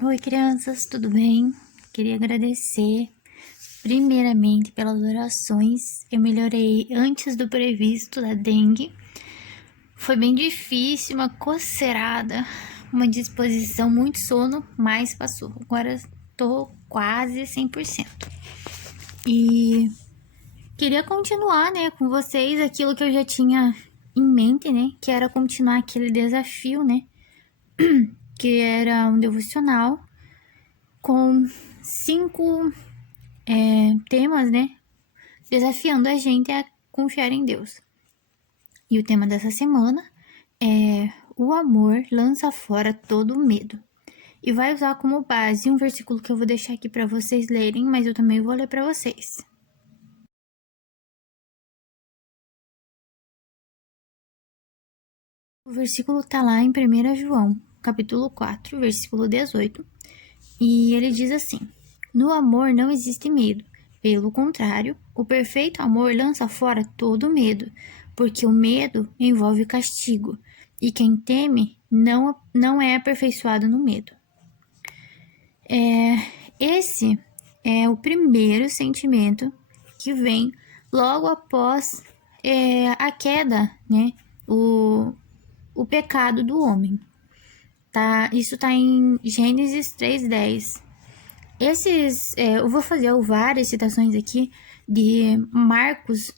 Oi, crianças, tudo bem? Queria agradecer primeiramente pelas orações. Eu melhorei antes do previsto da dengue. Foi bem difícil, uma coceirada, uma disposição, muito sono, mas passou. Agora tô quase 100%. E queria continuar, né, com vocês aquilo que eu já tinha em mente, né, que era continuar aquele desafio, né, que era um devocional com 5 temas, né? Desafiando a gente a confiar em Deus. E o tema dessa semana é: o amor lança fora todo medo. E vai usar como base um versículo que eu vou deixar aqui para vocês lerem, mas eu também vou ler para vocês. O versículo está lá em 1 João, capítulo 4, versículo 18, e ele diz assim: no amor não existe medo. Pelo contrário, o perfeito amor lança fora todo medo, porque o medo envolve castigo, e quem teme não é aperfeiçoado no medo. Esse é o primeiro sentimento que vem logo após a queda, né? O pecado do homem. Tá? Isso está em Gênesis 3:10. Eu vou fazer várias citações aqui de marcos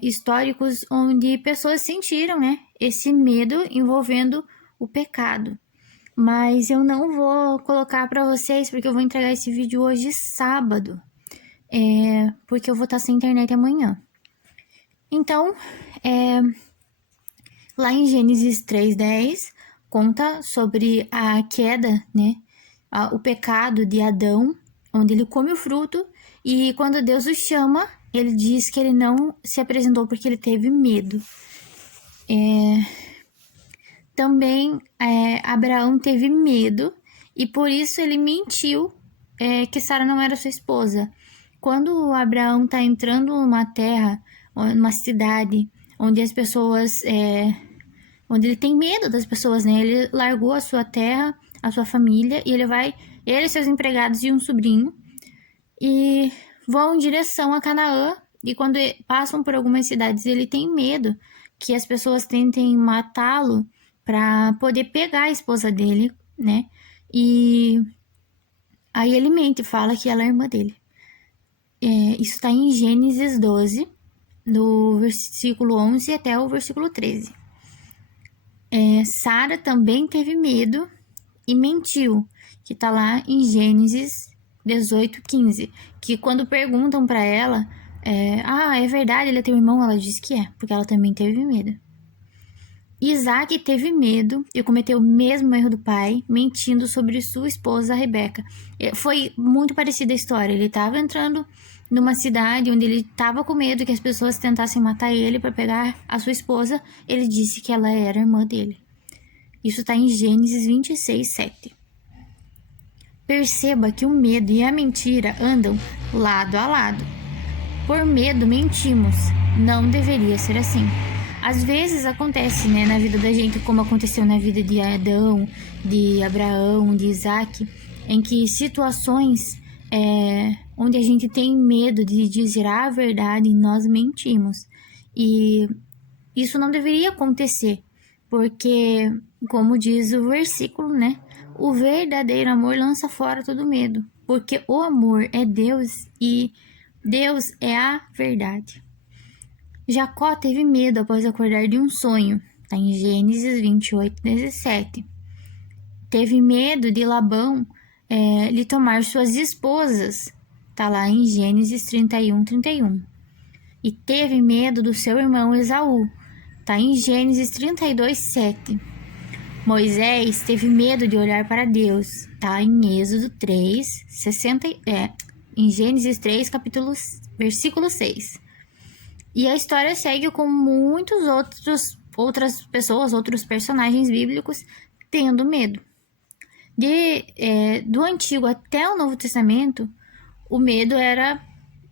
históricos onde pessoas sentiram, né, esse medo envolvendo o pecado. Mas eu não vou colocar para vocês porque eu vou entregar esse vídeo hoje sábado, porque eu vou estar sem internet amanhã. Então, lá em Gênesis 3:10 conta sobre a queda, né, o pecado de Adão, onde ele come o fruto, e quando Deus o chama, ele diz que ele não se apresentou porque ele teve medo. Também Abraão teve medo, e por isso ele mentiu que Sara não era sua esposa. Quando Abraão está entrando numa terra, numa cidade, onde as pessoas... onde ele tem medo das pessoas, né? Ele largou a sua terra, a sua família, e ele, seus empregados e um sobrinho, e vão em direção a Canaã. E quando passam por algumas cidades, ele tem medo que as pessoas tentem matá-lo para poder pegar a esposa dele, né? E aí ele mente, fala que ela é irmã dele. Isso está em Gênesis 12, do versículo 11 até o versículo 13. Sara também teve medo e mentiu, que está lá em Gênesis 18:15, que quando perguntam para ela, é verdade, ele é teu irmão? Ela diz que é, porque ela também teve medo. Isaac teve medo e cometeu o mesmo erro do pai, mentindo sobre sua esposa Rebeca. Foi muito parecida a história. Ele estava entrando numa cidade onde ele estava com medo que as pessoas tentassem matar ele para pegar a sua esposa. Ele disse que ela era irmã dele. Isso está em Gênesis 26:7. Perceba que o medo e a mentira andam lado a lado. Por medo mentimos. Não deveria ser assim. Às vezes acontece, né, na vida da gente, como aconteceu na vida de Adão, de Abraão, de Isaac, em que situações onde a gente tem medo de dizer a verdade, nós mentimos. E isso não deveria acontecer, porque, como diz o versículo, né, o verdadeiro amor lança fora todo medo, porque o amor é Deus e Deus é a verdade. Jacó teve medo após acordar de um sonho, está em Gênesis 28:17. Teve medo de Labão lhe tomar suas esposas, está lá em Gênesis 31:31. E teve medo do seu irmão Esaú, está em Gênesis 32:7. Moisés teve medo de olhar para Deus, está em Êxodo 3:60, em Gênesis 3, versículo 6. E a história segue com outras pessoas, outros personagens bíblicos tendo medo. Do Antigo até o Novo Testamento, o medo era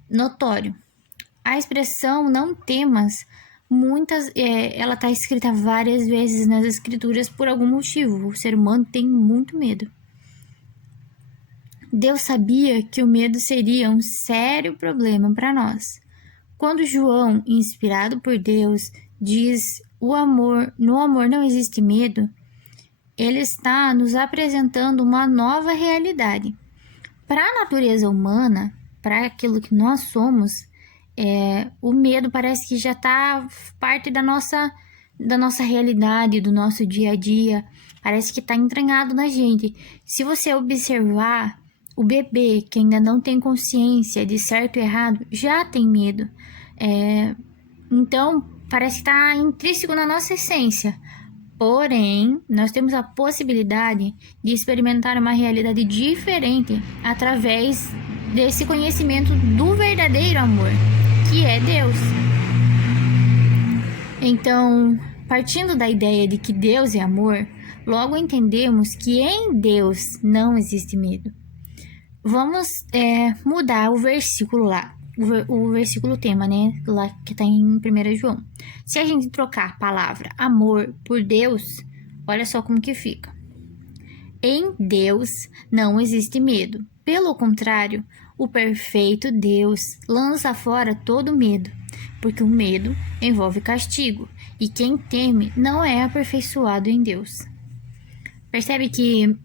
notório. A expressão não temas, ela está escrita várias vezes nas escrituras por algum motivo. O ser humano tem muito medo. Deus sabia que o medo seria um sério problema para nós. Quando João, inspirado por Deus, diz no amor não existe medo, ele está nos apresentando uma nova realidade. Para a natureza humana, para aquilo que nós somos, o medo parece que já está parte da nossa realidade, do nosso dia a dia. Parece que está entranhado na gente. Se você observar, o bebê que ainda não tem consciência de certo e errado já tem medo. Então, parece que está intrínseco na nossa essência. Porém, nós temos a possibilidade de experimentar uma realidade diferente através desse conhecimento do verdadeiro amor, que é Deus. Então, partindo da ideia de que Deus é amor, logo entendemos que em Deus não existe medo. Vamos mudar o versículo lá. O versículo tema, né? Lá que está em 1 João. Se a gente trocar a palavra amor por Deus, olha só como que fica. Em Deus não existe medo. Pelo contrário, o perfeito Deus lança fora todo medo, porque o medo envolve castigo, e quem teme não é aperfeiçoado em Deus. Percebe que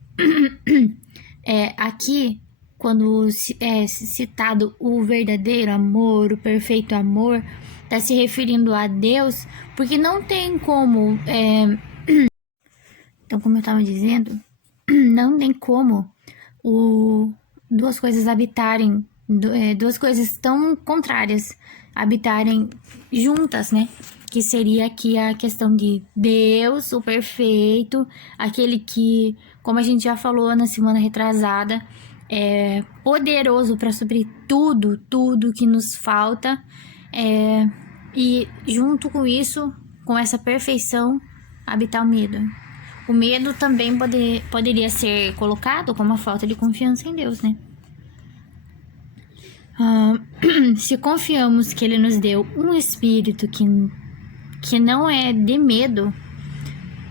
aqui, quando é citado o verdadeiro amor, o perfeito amor, está se referindo a Deus, porque não tem como... Então, como eu estava dizendo, não tem como duas coisas habitarem, duas coisas tão contrárias habitarem juntas, né? Que seria aqui a questão de Deus, o perfeito, aquele que, como a gente já falou na semana retrasada, é poderoso para suprir tudo que nos falta, e junto com isso, com essa perfeição, habitar o medo. O medo também poderia ser colocado como a falta de confiança em Deus, né? Se confiamos que Ele nos deu um espírito que não é de medo,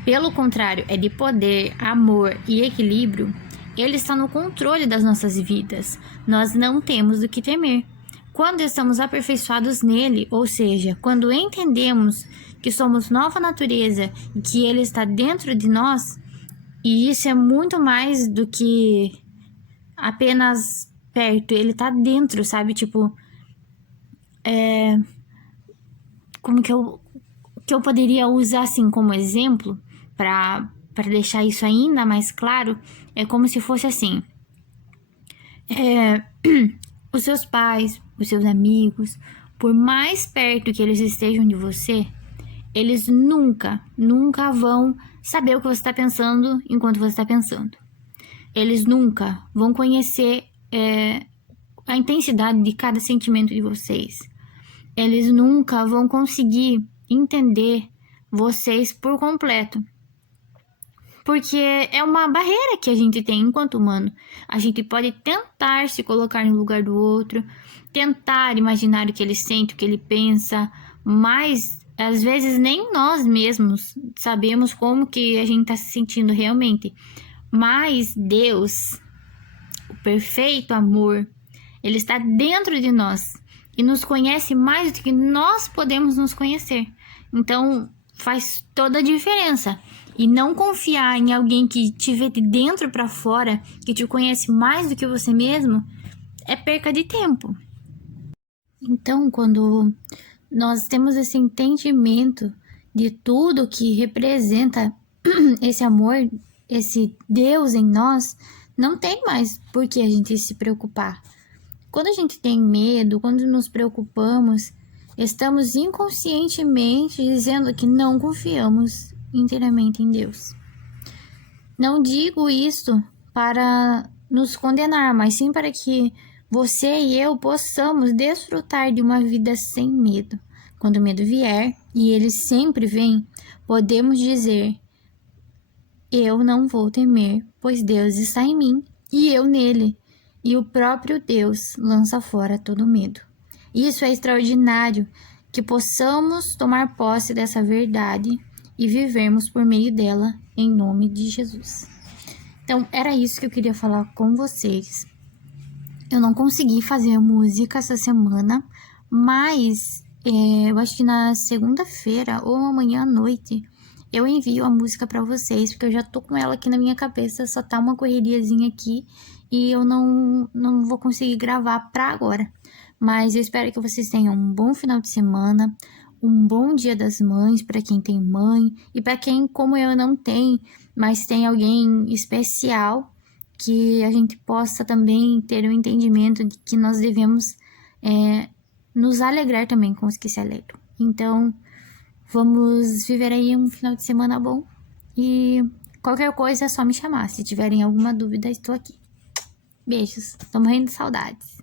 pelo contrário, é de poder, amor e equilíbrio, Ele está no controle das nossas vidas. Nós não temos do que temer. Quando estamos aperfeiçoados nele, ou seja, quando entendemos que somos nova natureza e que Ele está dentro de nós, e isso é muito mais do que apenas perto, Ele está dentro, sabe? Tipo, como que eu poderia usar assim como exemplo para deixar isso ainda mais claro? É como se fosse assim, os seus pais, os seus amigos, por mais perto que eles estejam de você, eles nunca vão saber o que você está pensando enquanto você está pensando. Eles nunca vão conhecer a intensidade de cada sentimento de vocês. Eles nunca vão conseguir entender vocês por completo. Porque é uma barreira que a gente tem enquanto humano. A gente pode tentar se colocar no lugar do outro, tentar imaginar o que ele sente, o que ele pensa, mas às vezes nem nós mesmos sabemos como que a gente está se sentindo realmente. Mas Deus, o perfeito amor, Ele está dentro de nós e nos conhece mais do que nós podemos nos conhecer. Então, faz toda a diferença. E não confiar em alguém que te vê de dentro para fora, que te conhece mais do que você mesmo, é perca de tempo. Então, quando nós temos esse entendimento de tudo que representa esse amor, esse Deus em nós, não tem mais por que a gente se preocupar. Quando a gente tem medo, quando nos preocupamos, estamos inconscientemente dizendo que não confiamos inteiramente em Deus. Não digo isso para nos condenar, mas sim para que você e eu possamos desfrutar de uma vida sem medo. Quando o medo vier, e ele sempre vem, podemos dizer: eu não vou temer, pois Deus está em mim e eu nele, e o próprio Deus lança fora todo medo. Isso é extraordinário, que possamos tomar posse dessa verdade e vivermos por meio dela, em nome de Jesus. Então, era isso que eu queria falar com vocês. Eu não consegui fazer música essa semana, mas eu acho que na segunda-feira ou amanhã à noite eu envio a música pra vocês, porque eu já tô com ela aqui na minha cabeça, só tá uma correriazinha aqui e eu não vou conseguir gravar pra agora. Mas eu espero que vocês tenham um bom final de semana, um bom Dia das Mães para quem tem mãe e para quem, como eu, não tem, mas tem alguém especial, que a gente possa também ter o entendimento de que nós devemos nos alegrar também com os que se alegram. Então, vamos viver aí um final de semana bom e qualquer coisa é só me chamar. Se tiverem alguma dúvida, estou aqui. Beijos, tô morrendo de saudades.